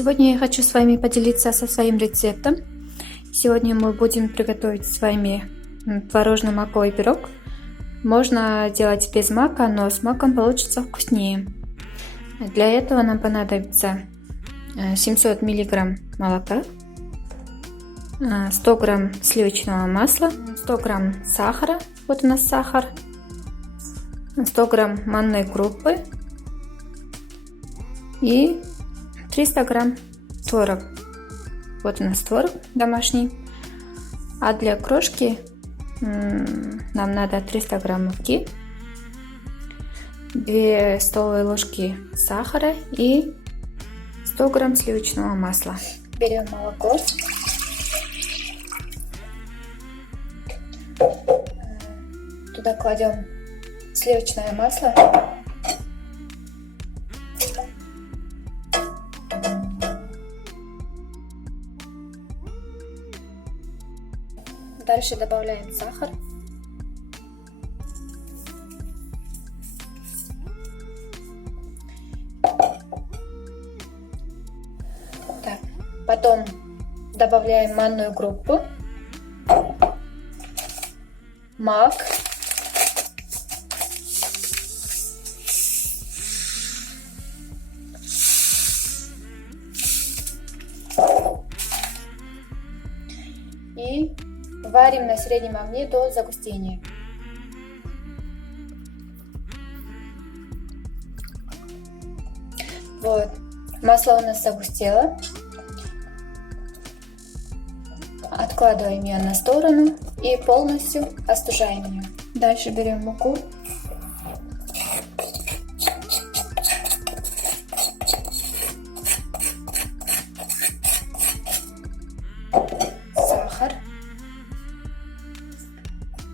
Сегодня я хочу с вами поделиться со своим рецептом. Сегодня мы будем приготовить с вами творожно-маковый пирог. Можно делать без мака, но с маком получится вкуснее. Для этого нам понадобится 700 мг молока, 100 г сливочного масла, 100 г сахара, вот у нас сахар, 100 г манной крупы и 300 грамм творог. Вот у нас творог домашний. А для крошки нам надо 300 грамм муки, 2 столовые ложки сахара и 100 грамм сливочного масла. Берем молоко, туда кладем сливочное масло, дальше добавляем сахар, так, потом добавляем манную крупу, мак, и варим на среднем огне до загустения. Вот, масло у нас загустело. Откладываем ее на сторону и полностью остужаем ее. Дальше берем муку. Сахар.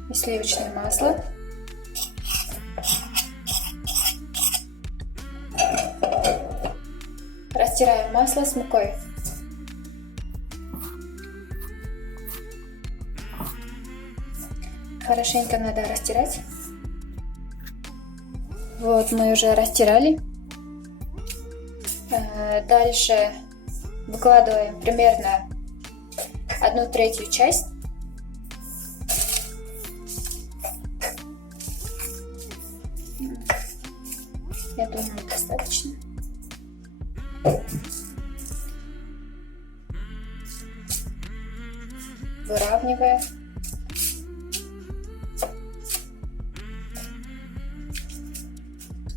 И сливочное масло. Растираем масло с мукой. Хорошенько надо растирать. Вот, мы уже растирали. Дальше выкладываем примерно 1/3 часть. Я думаю, достаточно. Выравниваем.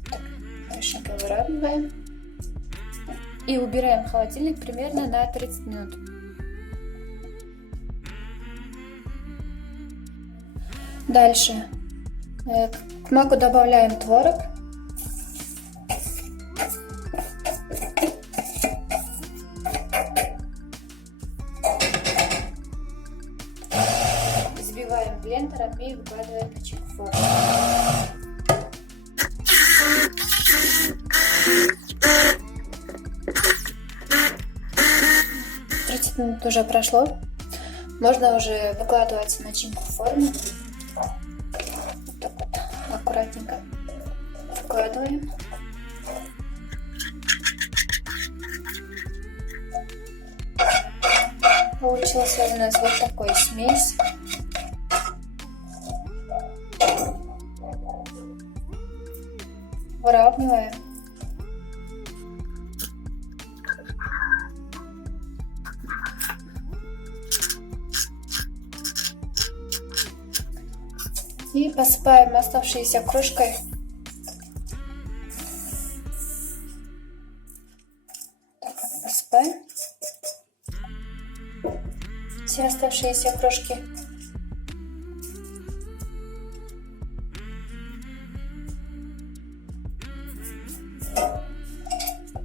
Так, хорошенько выравниваем. И убираем в холодильник примерно на 30 минут. Дальше к маку добавляем творог. Взбиваем блендером и выкладываем на форму. 30 минут уже прошло. Можно уже выкладывать начинку в форму. Вот так вот аккуратненько выкладываем. Получился у нас вот такой смесь. Выравниваем. И посыпаем оставшейся крошкой. Так вот, посыпаем все оставшиеся крошки.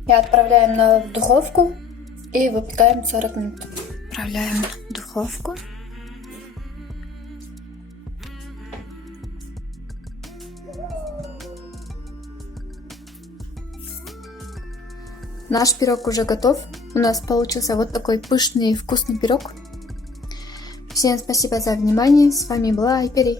И отправляем в духовку и выпекаем 40 минут. Отправляем в духовку. Наш пирог уже готов. У нас получился вот такой пышный и вкусный пирог. Всем спасибо за внимание. С вами была Айпери.